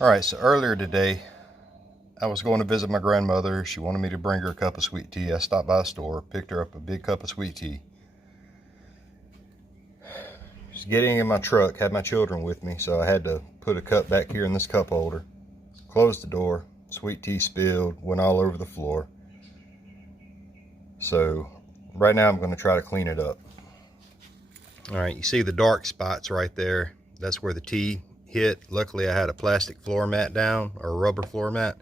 Alright, so earlier today, I was going to visit my grandmother. She wanted me to bring her a cup of sweet tea. I stopped by the store, picked her up a big cup of sweet tea. Just getting in my truck, had my children with me, so I had to put a cup back here in this cup holder. Closed the door, sweet tea spilled, went all over the floor. So right now I'm going to try to clean it up. Alright, you see the dark spots right there. That's where the tea hit. Luckily I had a plastic floor mat down, or a rubber floor mat,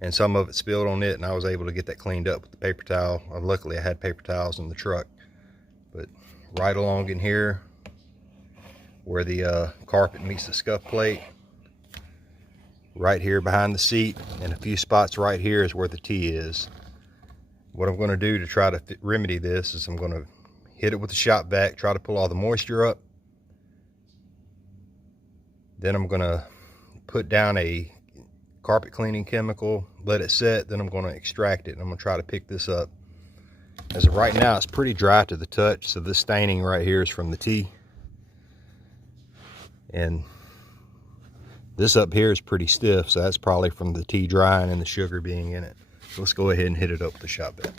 and some of it spilled on it, and I was able to get that cleaned up with the paper towel. Luckily I had paper towels in the truck. But right along in here where the carpet meets the scuff plate, right here behind the seat, and a few spots right here is where the tea is. What I'm going to do to try to remedy this is I'm going to hit it with the shop vac, try to pull all the moisture up. Then I'm going to put down a carpet cleaning chemical, let it set, then I'm going to extract it, and I'm going to try to pick this up. As of right now, it's pretty dry to the touch, so this staining right here is from the tea. And this up here is pretty stiff, so that's probably from the tea drying and the sugar being in it. So let's go ahead and hit it up with the shop vac.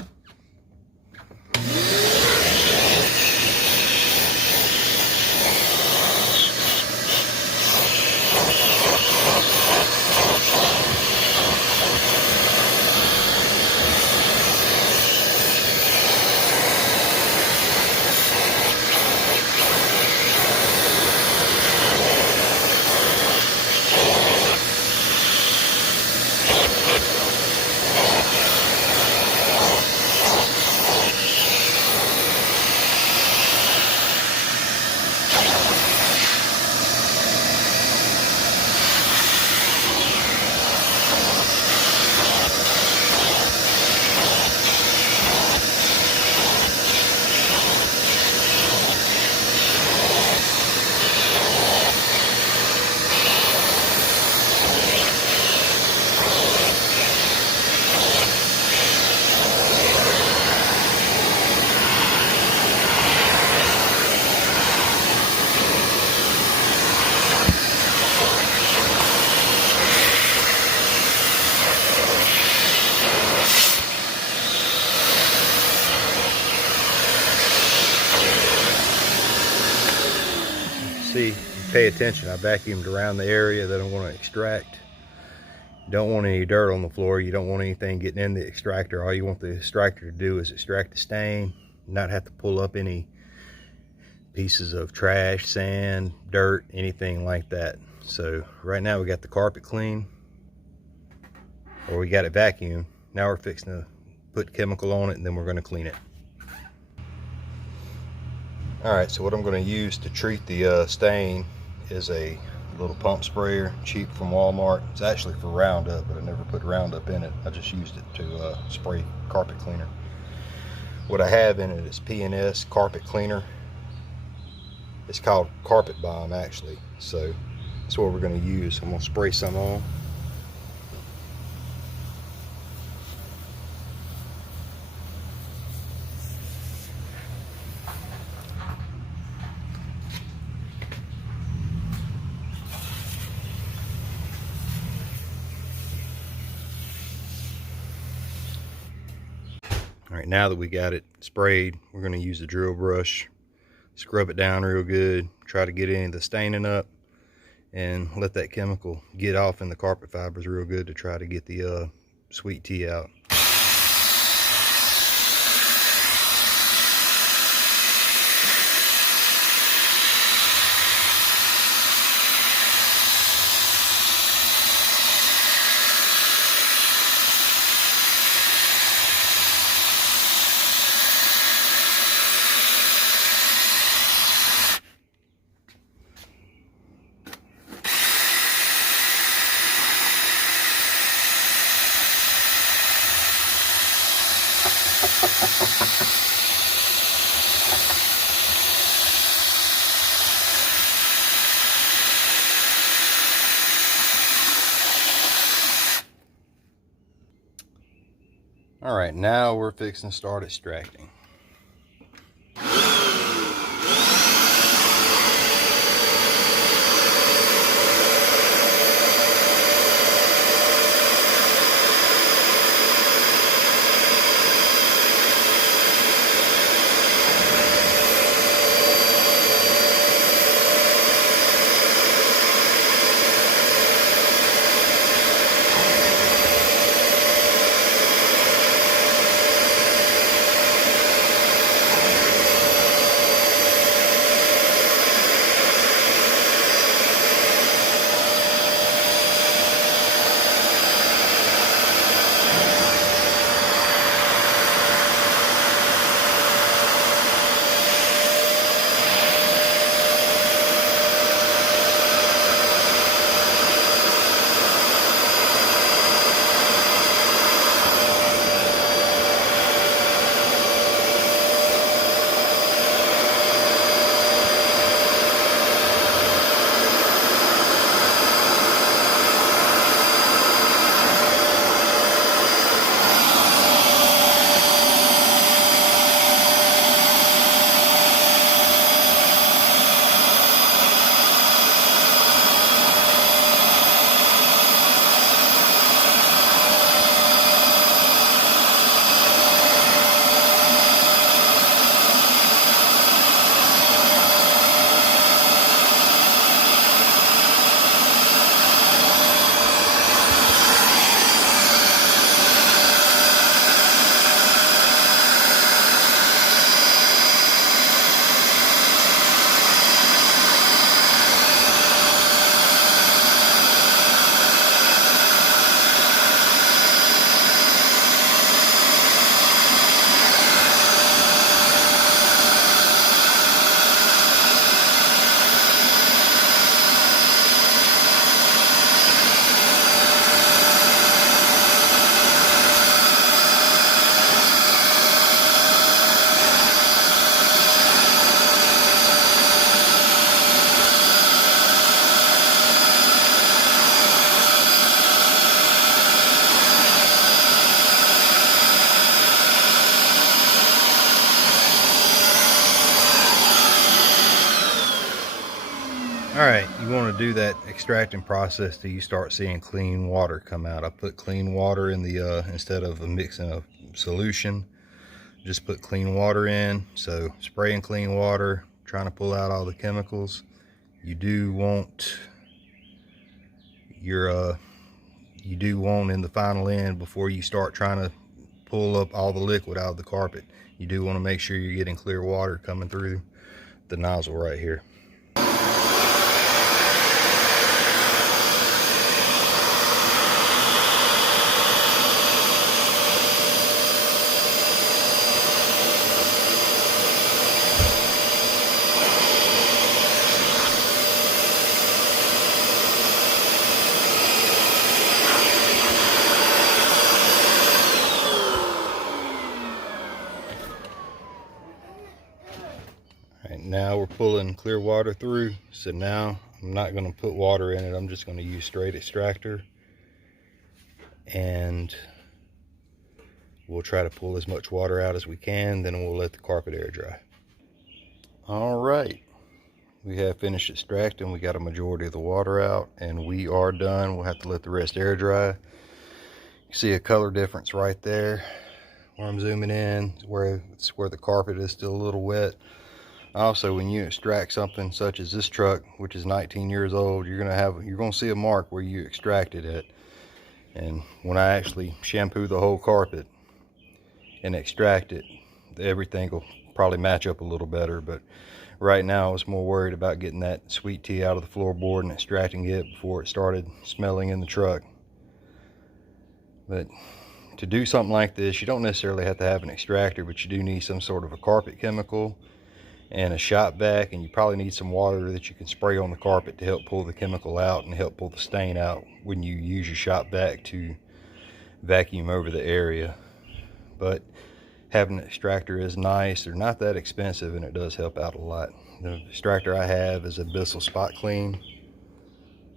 See, you pay attention, I vacuumed around the area that I'm going to extract. You don't want any dirt on the floor, you don't want anything getting in the extractor. All you want the extractor to do is extract the stain, not have to pull up any pieces of trash, sand, dirt, anything like that. So right now we got the carpet clean, or we got it vacuumed. Now we're fixing to put chemical on it, and then we're going to clean it. Alright, so what I'm going to use to treat the stain is a little pump sprayer, cheap from Walmart. It's actually for Roundup, but I never put Roundup in it. I just used it to spray carpet cleaner. What I have in it is P&S carpet cleaner. It's called Carpet Bomb, actually. So that's what we're going to use. I'm going to spray some on. All right, now that we got it sprayed, we're going to use the drill brush, scrub it down real good, try to get any of the staining up, and let that chemical get off in the carpet fibers real good to try to get the sweet tea out. All right, now we're fixing to start extracting. to do that extracting process till you start seeing clean water come out. I put clean water in the instead of mixing a solution, just put clean water in. So spraying clean water, trying to pull out all the chemicals. You do want your you do want in the final end, before you start trying to pull up all the liquid out of the carpet, you do want to make sure you're getting clear water coming through the nozzle right here. Now we're pulling clear water through, so now I'm not going to put water in it. I'm just going to use straight extractor, and we'll try to pull as much water out as we can, then we'll let the carpet air dry. All right, we have finished extracting. We got a majority of the water out, and we are done. We'll have to let the rest air dry. You see a color difference right there where I'm zooming in, where the carpet is still a little wet. Also, when you extract something such as this truck, which is 19 years old, you're gonna see a mark where you extracted it. And when I actually shampoo the whole carpet and extract it, everything will probably match up a little better. But right now I was more worried about getting that sweet tea out of the floorboard and extracting it before it started smelling in the truck. But to do something like this, you don't necessarily have to have an extractor, but you do need some sort of a carpet chemical and a shop vac, and you probably need some water that you can spray on the carpet to help pull the chemical out and help pull the stain out when you use your shop vac to vacuum over the area. But having an extractor is nice. They're not that expensive, and it does help out a lot. The extractor I have is a Bissell Spot Clean.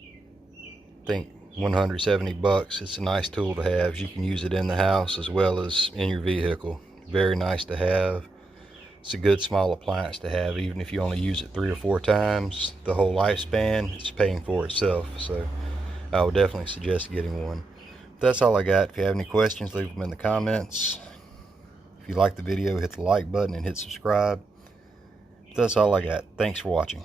I think 170 bucks. It's a nice tool to have. You can use it in the house as well as in your vehicle. Very nice to have. It's a good small appliance to have. Even if you only use it 3 or 4 times the whole lifespan, it's paying for itself. So I would definitely suggest getting one. That's all I got. If you have any questions, leave them in the comments. If you like the video, hit the like button and hit subscribe. That's all I got. Thanks for watching.